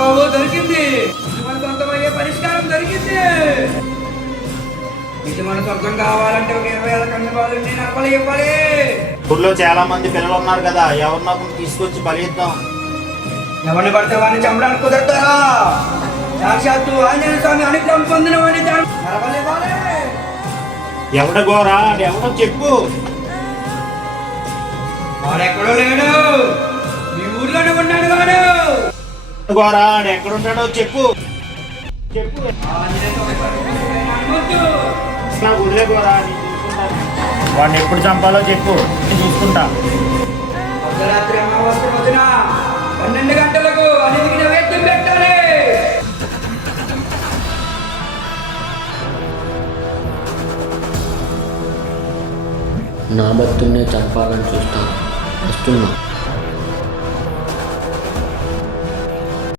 బాబు దొరికింది. ఇది మన సొంతమయ్యే పరిష్కారం దొరికింది. ఇది మన సొంతం కావాలంటే ఒక 20,000 కన్నుబాలు నేను అప్పలు ఇవ్వాలి. ఊర్లో చాలా మంది పిల్లలు ఉన్నారు కదా, ఎవరినొకరు తీసుకొచ్చి బలిద్దాం. ఎవరిని పడితే వాడిని చంపడానికి కుదరతారా? సాక్షాత్తు ఆంజనేయ స్వామి అనుగ్రహం పొందిన వాడిని నరబలివ్వాలి. ఎవడ గోరా ఎవడో చెప్పు. వాడెక్కడో లేడు, మీ ఊర్లోనే ఉన్నాడు. వాడు గోరా ఎక్కడుంటాడో చెప్పు చెప్పు. నాకు వదిలే గోరా, నేను చూసుకుంటాను. వాడిని ఎప్పుడు చంపాలో చెప్పు, నేను చూసుకుంటా. అర్ధరాత్రి అమావాస్య రోజున 12 గంటలకు అన్నిటికీ నైవేద్యం పెట్టాలి. నా భక్తున్నే చంపాలని చూస్తాను. వస్తున్నా.